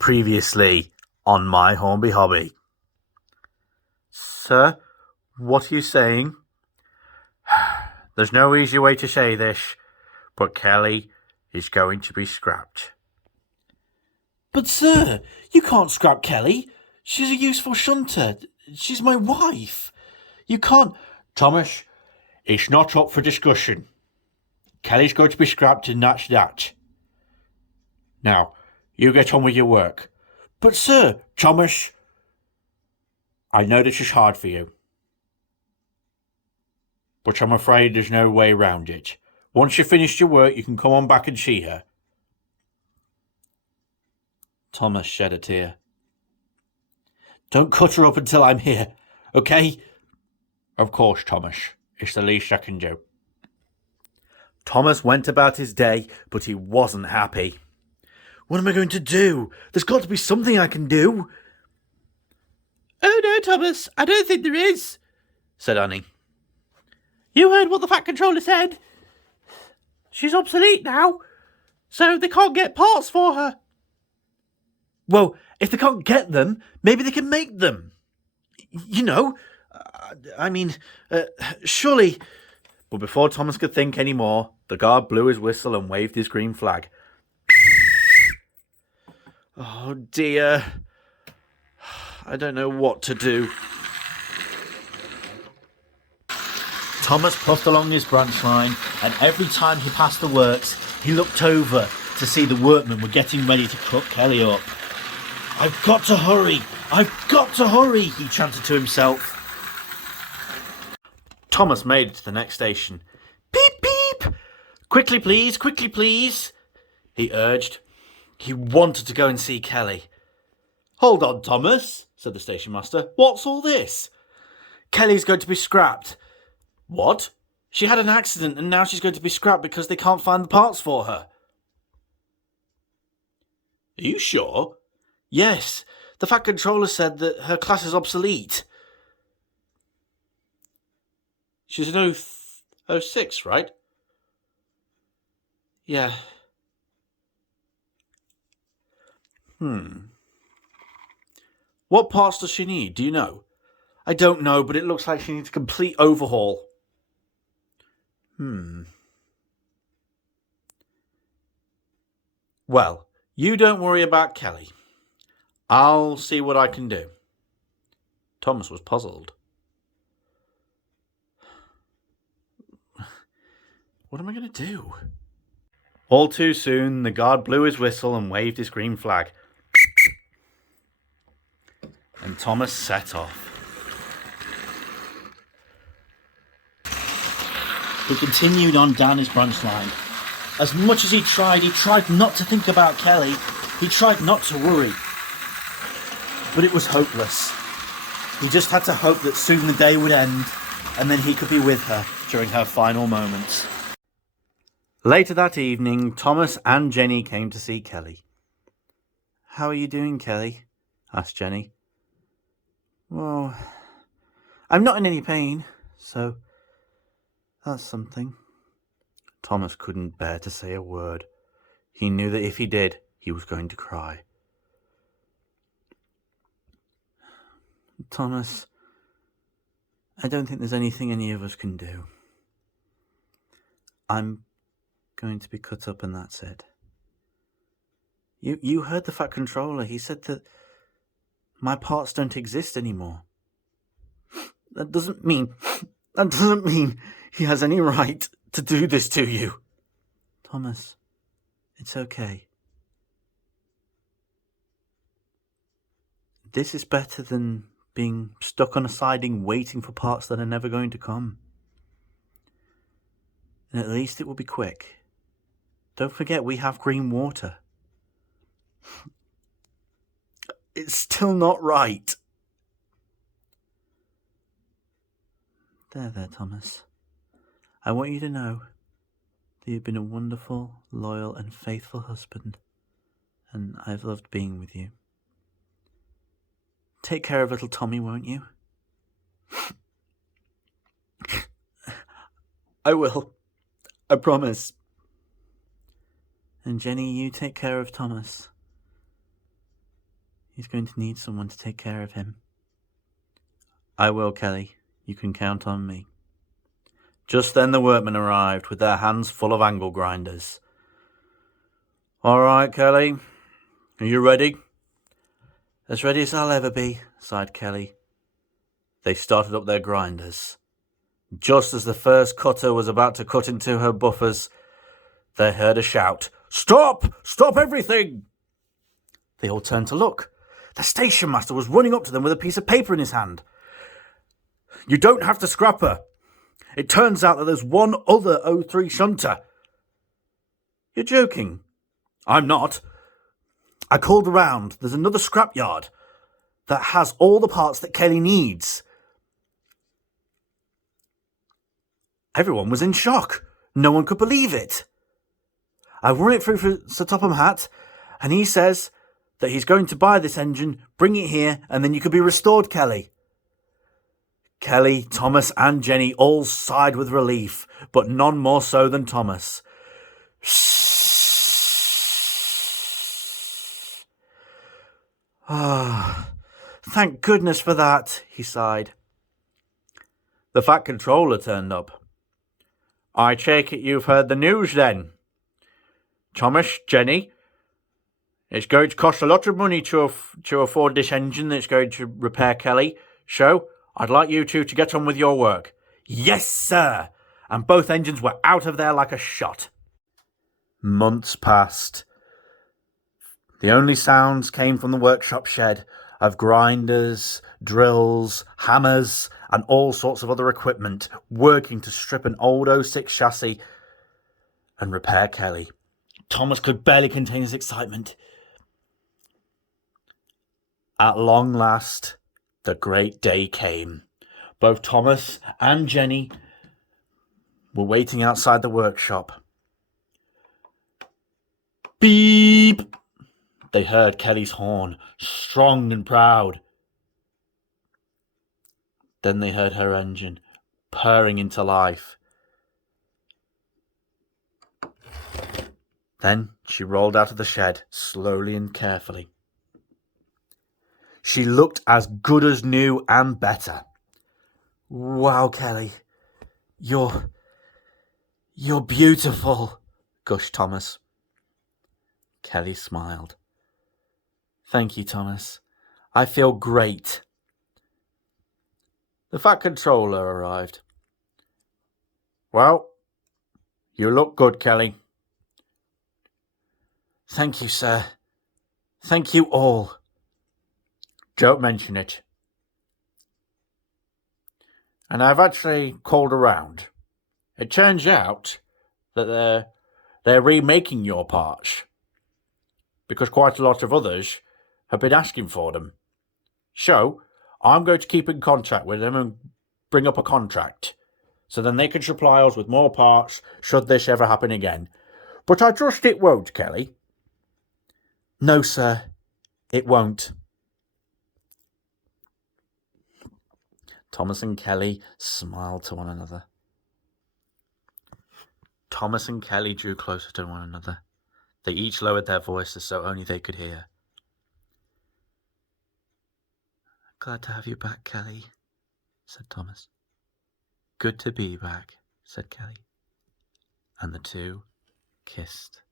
Previously on My Hornby Hobby. Sir, what are you saying? There's no easy way to say this, but Kelly is going to be scrapped. But sir, you can't scrap Kelly. She's a useful shunter. She's my wife. You can't... Thomas, it's not up for discussion. Kelly's going to be scrapped and that's that. Now, you get on with your work. But sir... Thomas, I know this is hard for you, but I'm afraid there's no way around it. Once you've finished your work, you can come on back and see her. Thomas shed a tear. Don't cut her up until I'm here, okay? Of course, Thomas. It's the least I can do. Thomas went about his day, but he wasn't happy. What am I going to do? There's got to be something I can do. Oh no, Thomas, I don't think there is, said Annie. You heard what the Fat Controller said. She's obsolete now, so they can't get parts for her. Well, if they can't get them, maybe they can make them. You know, surely... But before Thomas could think any more, the guard blew his whistle and waved his green flag. Oh dear. I don't know what to do. Thomas puffed along his branch line, and every time he passed the works, he looked over to see the workmen were getting ready to cut Kelly up. I've got to hurry! I've got to hurry! He chanted to himself. Thomas made it to the next station. Beep, beep! Quickly, please, he urged. He wanted to go and see Kelly. Hold on, Thomas, said the station master. What's all this? Kelly's going to be scrapped. What? She had an accident and now she's going to be scrapped because they can't find the parts for her. Are you sure? Yes. The Fat Controller said that her class is obsolete. She's an 06, right? Yeah. What parts does she need? Do you know? I don't know, but it looks like she needs a complete overhaul. Well, you don't worry about Kelly. I'll see what I can do. Thomas was puzzled. What am I going to do? All too soon, the guard blew his whistle and waved his green flag. And Thomas set off. He continued on down his branch line. As much as he tried not to think about Kelly. He tried not to worry. But it was hopeless. He just had to hope that soon the day would end, and then he could be with her during her final moments. Later that evening, Thomas and Jenny came to see Kelly. How are you doing, Kelly? asked Jenny. Well, I'm not in any pain, so that's something. Thomas couldn't bear to say a word. He knew that if he did, he was going to cry. Thomas, I don't think there's anything any of us can do. I'm going to be cut up and that's it. You heard the Fat Controller. He said that my parts don't exist anymore. That doesn't mean he has any right to do this to you. Thomas, it's okay. This is better than being stuck on a siding waiting for parts that are never going to come. And at least it will be quick. Don't forget we have green water. It's still not right. There, Thomas. I want you to know that you've been a wonderful, loyal and faithful husband, and I've loved being with you. Take care of little Tommy, won't you? I will. I promise. And Jenny, you take care of Thomas. He's going to need someone to take care of him. I will, Kelly. You can count on me. Just then the workmen arrived with their hands full of angle grinders. All right, Kelly. Are you ready? As ready as I'll ever be, sighed Kelly. They started up their grinders. Just as the first cutter was about to cut into her buffers, they heard a shout. Stop! Stop everything! They all turned to look. The station master was running up to them with a piece of paper in his hand. You don't have to scrap her. It turns out that there's one other O3 shunter. You're joking. I'm not. I called around. There's another scrapyard that has all the parts that Kelly needs. Everyone was in shock. No one could believe it. I run it through for Sir Topham Hatt, and he says that he's going to buy this engine, bring it here, and then you could be restored, Kelly. Kelly, Thomas, and Jenny all sighed with relief, but none more so than Thomas. Ah, thank goodness for that, he sighed. The Fat Controller turned up. I take it you've heard the news then. Thomas, Jenny, it's going to cost a lot of money to afford this engine that's going to repair Kelly, so I'd like you two to get on with your work. Yes, sir! And both engines were out of there like a shot. Months passed. The only sounds came from the workshop shed of grinders, drills, hammers, and all sorts of other equipment working to strip an old 06 chassis and repair Kelly. Thomas could barely contain his excitement. At long last, the great day came. Both Thomas and Jenny were waiting outside the workshop. Beep! They heard Kelly's horn, strong and proud. Then they heard her engine purring into life. Then she rolled out of the shed, slowly and carefully. She looked as good as new and better. Wow, Kelly. You're beautiful, gushed Thomas. Kelly smiled. Thank you, Thomas. I feel great. The Fat Controller arrived. Well, you look good, Kelly. Thank you, sir. Thank you all. Don't mention it. And I've actually called around. It turns out that they're remaking your parts, because quite a lot of others have been asking for them. So I'm going to keep in contact with them and bring up a contract, so then they can supply us with more parts should this ever happen again. But I trust it won't, Kelly. No, sir, it won't. Thomas and Kelly smiled to one another. Thomas and Kelly drew closer to one another. They each lowered their voices so only they could hear. Glad to have you back, Kelly, said Thomas. Good to be back, said Kelly. And the two kissed.